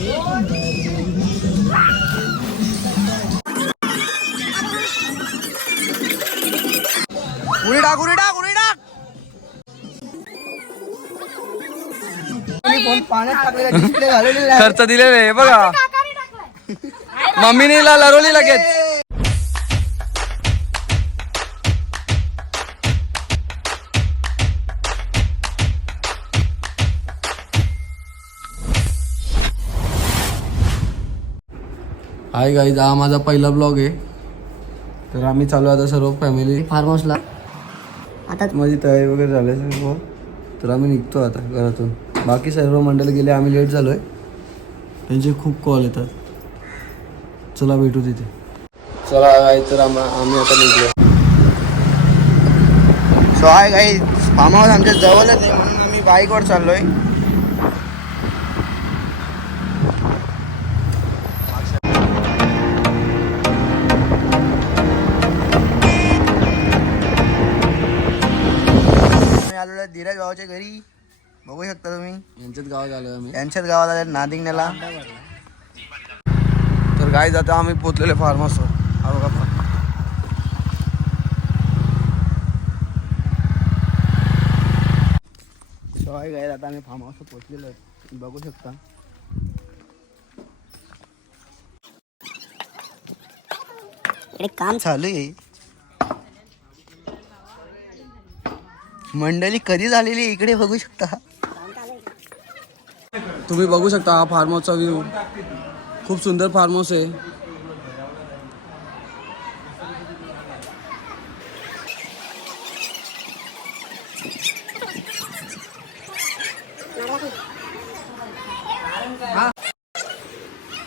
उडी टाक उडी टाक उडी टाक. पाण्यात टाकलेला डिस्प्ले घालवलेला खर्च दिलेले आहे बघा. मम्मीने लरवली लगेच. हाय गाईज, हा माझा पहिला ब्लॉग आहे. तर आम्ही चालू आता सर्व फॅमिली फार्म हाऊसला. आता माझी तयारी वगैरे झाली सर्व. तर आम्ही निघतो आता घरातून. बाकी सर्व मंडळी गेले, आम्ही लेट झालोय. त्यांचे खूप कॉल येतात. चला भेटू तिथे. चला गाईज, तर आम्ही आता निघलो. So hi guys, farm house आमच्या जवळच आहे म्हणून आम्ही बाईकवर चाललोय. आलेलो धीरज भाऊच्या घरी, बघू शकता तुम्ही. यांच्याच गावात आलोय आम्ही. यांच्याच गावात आले नादिंगण्याला. तर गाईज आता आम्ही पोचलेले फार्म हाऊसवर. हा बघा पण. सो हाय गाईज, आता आम्ही फार्म हाऊसवर पोचलेलो आहे, बघू शकता. इकडे काम चालू आहे. मंडळी कधी झालेली इकडे बघू शकता. तुम्ही बघू शकता हा फार्म हाऊसचा व्ह्यू. खूप सुंदर फार्म हाऊस आहे.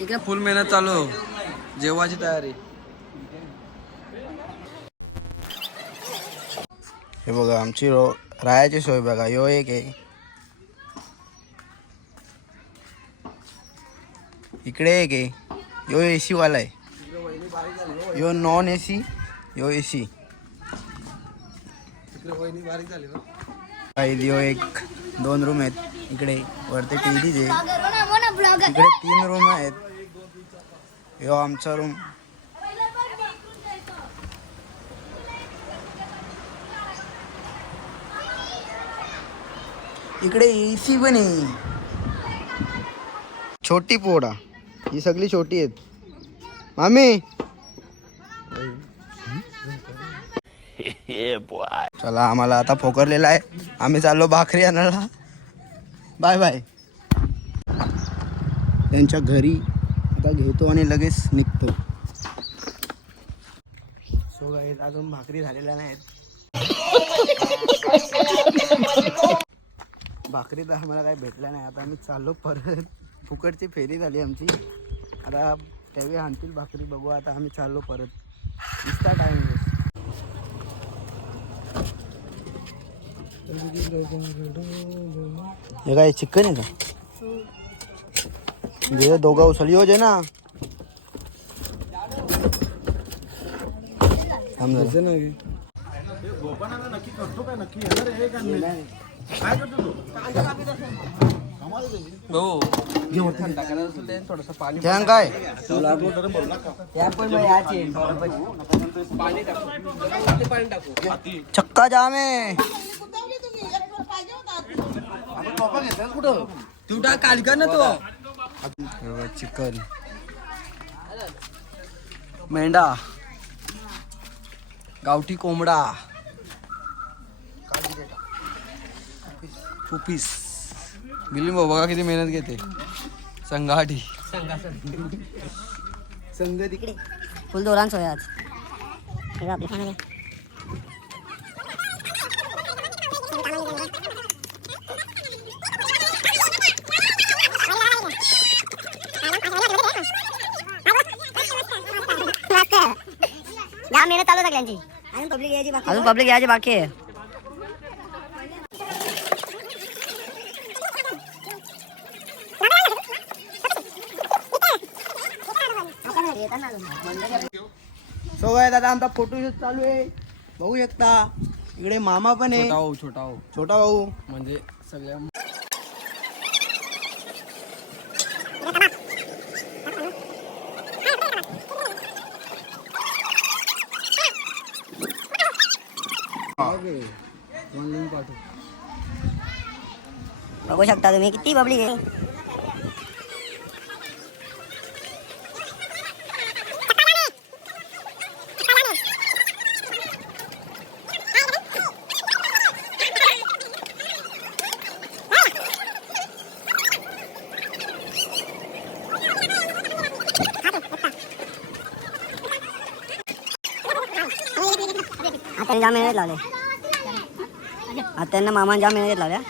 इकडे फुल मेहनत चालू. जेवायची तयारी. हे बघा आमची राहायची सोय बघा. यो एक आहे, इकडे एक आहे. यो AC वाला आहे, यो नॉन AC, यो AC. यो एक 2 रूम आहेत. इकडे वरती टीव्ही आहे. इकडे 3 रूम आहेत. यो आमचा रूम. इकडे AC पण आहे. छोटी पोडा, ही सगळी छोटी आहेत. मामी चला, आम्हाला आता फोकरलेला आहे. आम्ही चाललो भाकरी आणायला. Bye bye. त्यांच्या घरी आता घेतो आणि लगेच निघतो. सो गाईस, अजून भाकरी झालेल्या नाहीत. भाकरी तर आम्हाला काही भेटल्या नाही. आता आम्ही चाललो परत. फुकटची फेरी झाली आमची. आता त्यावेळी आणतील भाकरी, बघू. आता आम्ही चाललो परत. इतका टाइम. हे काय चिकन आहे का? जे दोघा उचल योज आहे ना. काय चक्का जाम आहे. तू काल का ना तो. चिकन, मेंढा, गावठी कोंबडा, पुपीस. बिलिंग भाऊ बघा किती मेहनत घेते. संघाटी संग तिकडे. फुल दोरान सोय आज. हे आपली फॅमिली. या मेहनत चालू सगळ्यांची. अजून पब्लिक यायची बाकी आहे. सो गाइस, आता आमचा फोटोशूट चालू आहे, बघू शकता. इकडे मामा पण आहे. छोटा भाऊ म्हणजे सगळ्या आहे. दोन लिंक पाठव. बघू शकता तुम्ही किती पब्लिक आहे. आता जाम मेहनत लावले. आता त्यांना मामा जाम मेहनत लावल्या.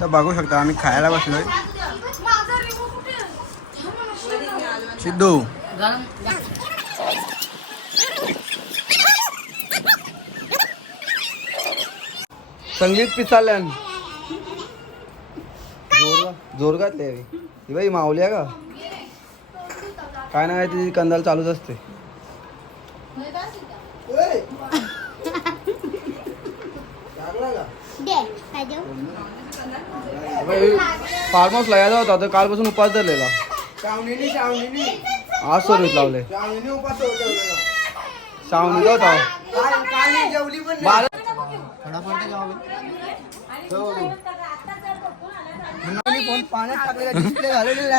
तर बघू शकता आम्ही खायला बसलोय. सिद्धू संगीत पिसाल्यान जोर घातले ही बाई माऊली आहे का काय ना काय तिची कंदाल चालूच असते. फार्म हाऊसला यायचा होता तर कालपासून उपास धरलेला. आज सोडून लावले श्रावणी होता.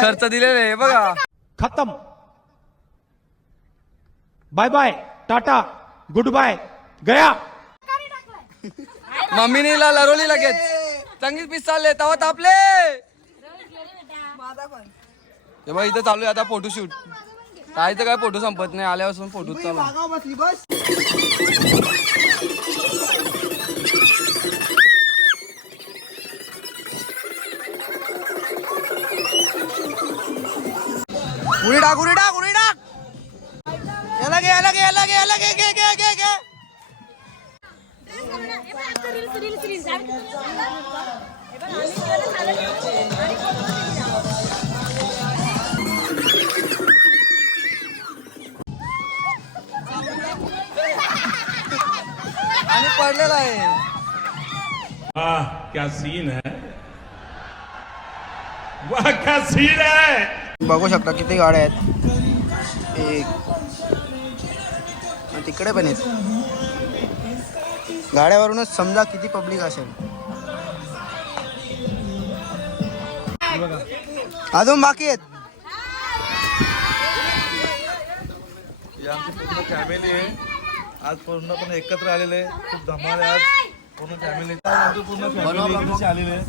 खर्च दिलेले बघा. खत्म. Bye bye tata good bye गया. मम्मीने लरवली लगेच. संगीत पीस चालले तवा तापले. हे बघ इथं चालू आहे आता फोटोशूट. काय तर काय फोटो संपत नाही आल्यापासून फोटो चालू. बसली बस. उडी टाक उडी टाक उडी टाक. याला घे याला घे याला घे याला घे घे घे घे घे. आणि पडलेला आहे. वाह क्या सीन है. वाह क्या सीन है. बघू शकता किती गाड्या आहेत. एक आणि तिकडे पण आहेत. गाड्यावरूनच समजा किती पब्लिक असेल. अजून बाकी आहेत. आमची पूर्ण फॅमिली आहे. आज पूर्ण पण एकत्र आलेले आहे. खूप धमाल आहे आज. पूर्ण फॅमिली पूर्ण फॅमिली इकडे आलेली आहे.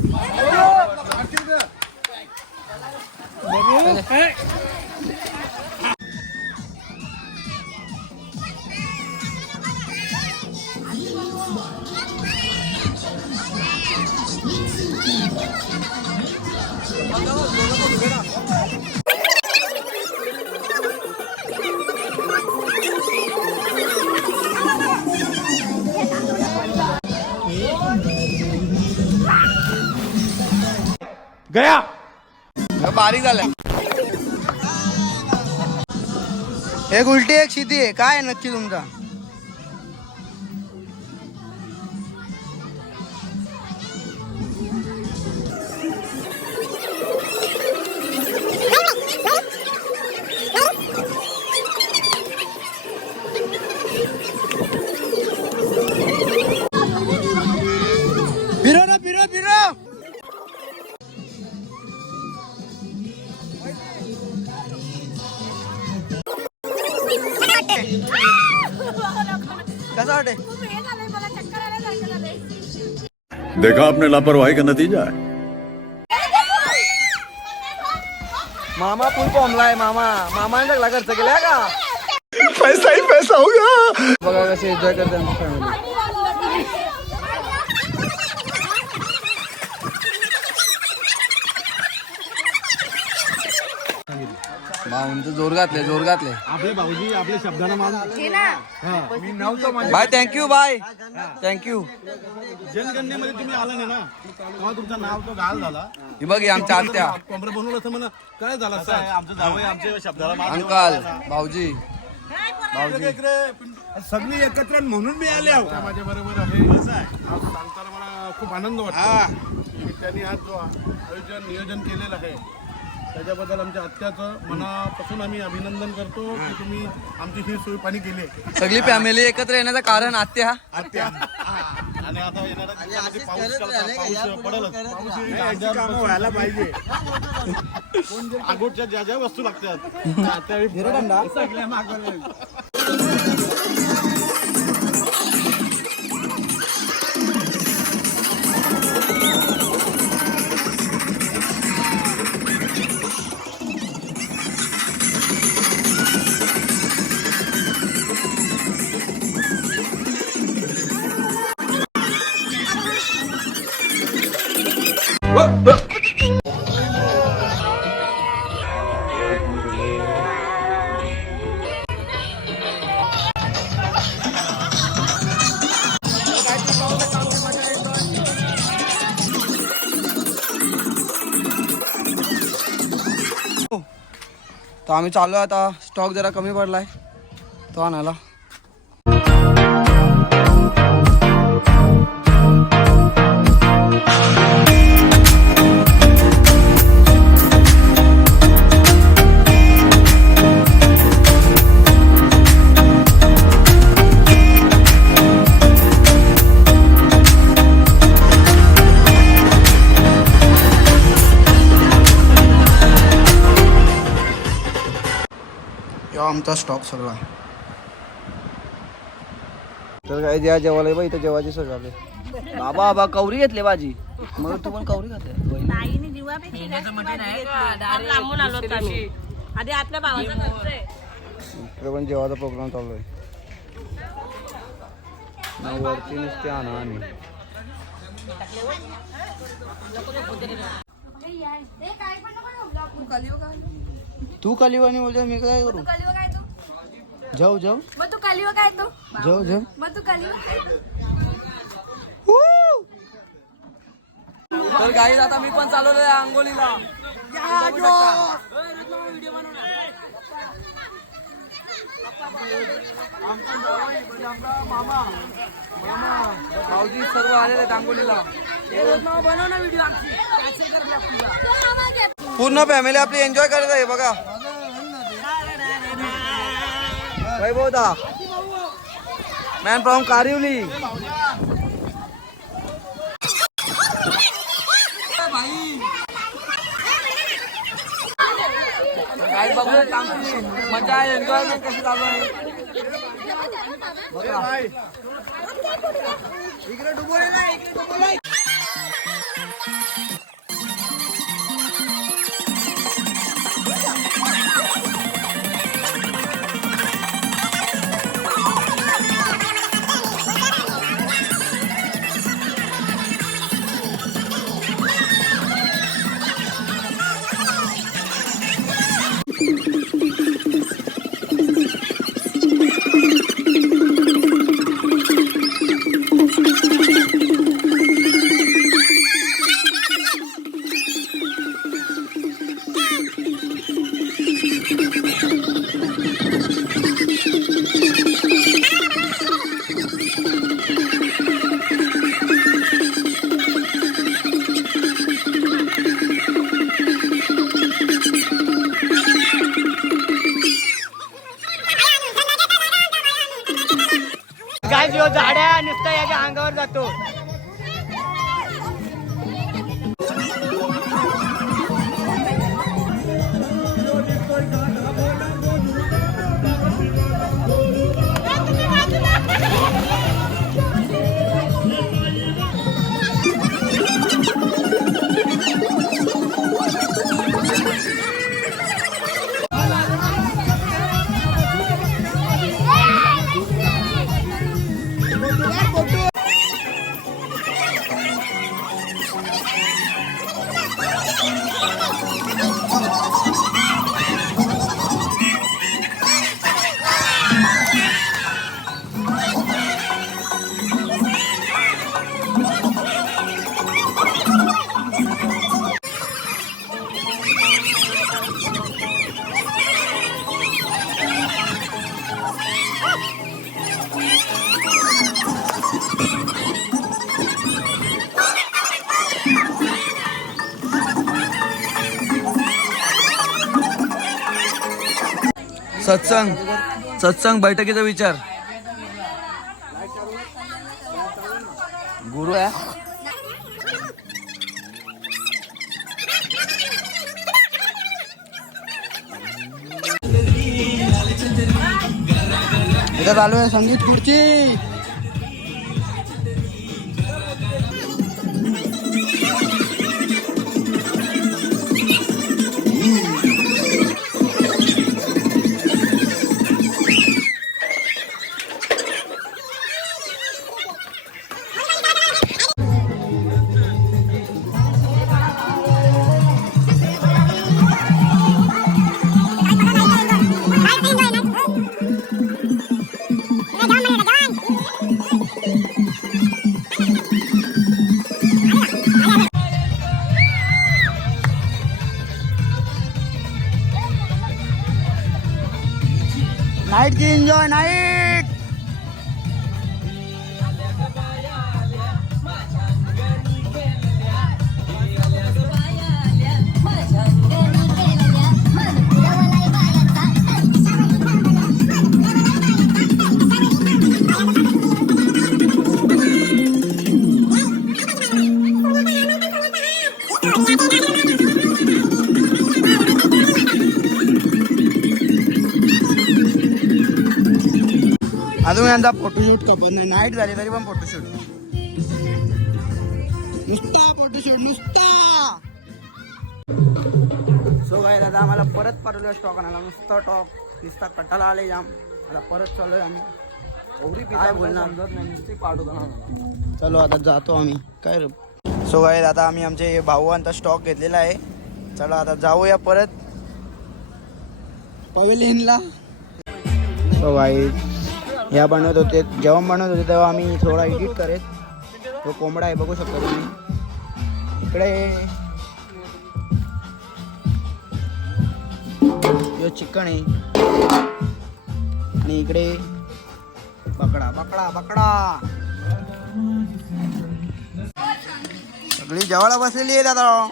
गया. बारीक झालं. एक उलटी एक सीधी आहे. काय आहे नक्की तुमचा? फिरो ना फिरो फिरो. कसं वाटते? देखा आपने लापरवाही का नतीजा है. मामा फुल फॉर्मला मामा. मामाने सगळा खर्च केलाय का. पैसा ही पैसा होगा. बघा कसे एन्जॉय करते आमची फॅमिली. भाऊंचं जोर घातले जोर घातले. आपले भाऊजी आपल्या शब्दांना मान. मी नव्हतो माझ्या बाय थँक्यू बाय थँक्यू. जनगणनेमध्ये तुम्ही आला नाही ना तेव्हा तुमचं नाव तो घाल झाला. ही बघ आमच्या आत्या कमरे बनवलं असं म्हणा काय झालं असं. आमचं जावई आमच्या शब्दाला मान. अंकल भाऊजी भाऊजी इकडे सगळी एकत्र म्हणून मी आले आहो माझ्या बरोबर आहे. असं आहे आज सांगताना मला खूप आनंद वाटतो की त्यांनी आज जो आयोजन नियोजन केलेलं आहे त्याच्याबद्दल आमच्या आत्याचं मनापासून आम्ही अभिनंदन करतो की तुम्ही आमची ही सोय पाणी केली. सगळी फॅमिली एकत्र येण्याचं कारण आत्या. आत्या आणि आता येणाऱ्या दिवसामध्ये पाऊस पडेलच. पाऊस येईल, कामं व्हायला पाहिजे. आगोटच्या ज्या ज्या वस्तू लागतात त्यावेळी सगळ्या मागवल्या. तर आम्ही चाललो आता. स्टॉक जरा कमी पडलाय तो आणायला. आमचा स्टॉक सगळा. तर काय द्या जेवायला बाई. इथं जेवायची सोय झाली. बाबा कवरी घेतली भाजी. मग तू पण कवरी घातली. इकडे पण जेवायचा प्रोग्राम चालू आहे. वरती नुसते आणा आणि तू कालीवाणी बोलते मी काय करू. जाऊ जाऊ मग तू कालीवा काय तो जाऊ जाऊ. मग तू कालीवा तर गाईज आता मी पण चालवलो आहे आंघोलीला. मामा भाऊजी सर्व आलेले आहेत आंघोलीला. पूर्ण फॅमिली आपली एन्जॉय करत आहे बघा. वैभवदा मॅन फ्रॉम कारिवली. काय बघूया मजा आहे. एन्जॉयमेंट कशी चालू आहे बघा. इकडे डुबोलेला इकडे डुबोला. झाड्या नुसतं याच्या अंगावर जातो. सत्संग बैठकीचा विचार. गुरु आहे. इथं चालू आहे संगीत खुर्ची. नाईट की एन्जॉय नाईट. अजून यांचा फोटोशूट कपत नाही. नाईट झाली तरी पण फोटोशूट. नुसता फोटोशूट नुसता. सो काय दादा आम्हाला परत पाठवलं स्टॉक आणायला. नुसता टॉप नुसता कटाला आले जाम. आता परत चालू आम्ही. एवढी पिता बोलणार नाही नुसती पाठवतो. चलो आता जातो आम्ही काय रे. सो काय आता आम्ही आमचे भाऊंचा स्टॉक घेतलेला आहे. चला आता जाऊया परत पवेलियनला. सो काय या बनवत होते जेवण बनवत होते तेव्हा आम्ही थोडा एडिट करेल. तो कोंबडा आहे बघू शकता तुम्ही. इकडे यो चिकन आहे आणि इकडे बकडा बकडा बकडा. सगळी जेवायला बसलेली आहे दादा.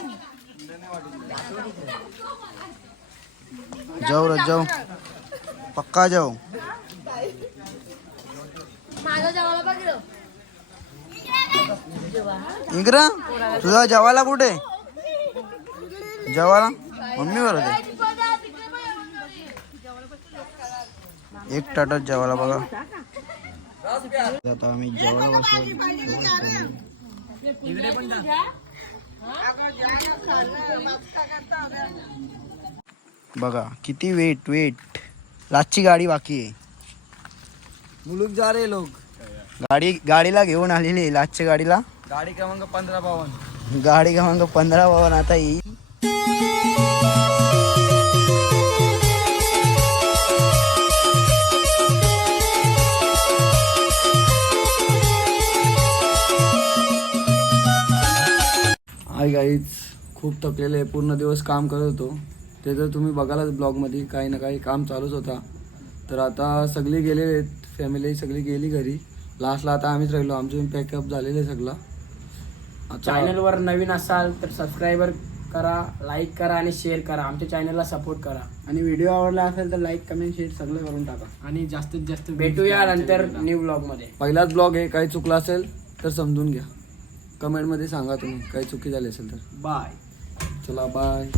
जाऊ रे जाऊ पक्का जाऊ. इंग्रा तुझा जेवायला कुठे. जेवायला मम्मी बरोबर एक ताटात जेवायला बघा. आता आम्ही जेवायला बसलो. बघा किती वेट वेट. लास्टची गाडी बाकी आहे. मुलुक जा रे लोक. गाडीला घेऊन आलेली लास्टच्या गाडीला. गाडी क्रमांक 1552. गाडी क्रमांक 1552 आता येईल. हाय गाईज खूप थकलेले आहे. पूर्ण दिवस काम करत होतो. ते जर तुम्ही बघालाच ब्लॉगमध्ये काही ना काही काम चालूच होता. तर आता सगळे गेलेले आहेत. फॅमिली सगळी गेली घरी. लास्टला आता आम्हीच राहिलो. आमचं पॅकअप झालेलं आहे सगळं. चॅनलवर नवीन असाल तर सबस्क्राईबर करा, लाईक करा आणि शेअर करा. आमच्या चॅनलला सपोर्ट करा आणि व्हिडिओ आवडला असेल तर लाईक कमेंट शेअर सगळं करून टाका. आणि जास्तीत जास्त भेटूया नंतर न्यू ब्लॉग मध्ये. पहिलाच ब्लॉग आहे. काही चुकलं असेल तर समजून घ्या. कमेंटमध्ये सांगा तुम्ही काही चुकी झाली असेल तर. बाय. चला बाय.